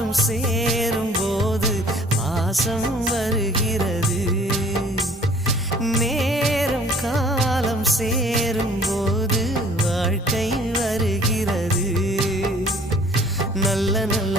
பாட்டும் சேரும் போது பாசம் வருகிறது. நேரம் காலம் சேரும் போது வாழ்க்கை வருகிறது. நல்ல நல்ல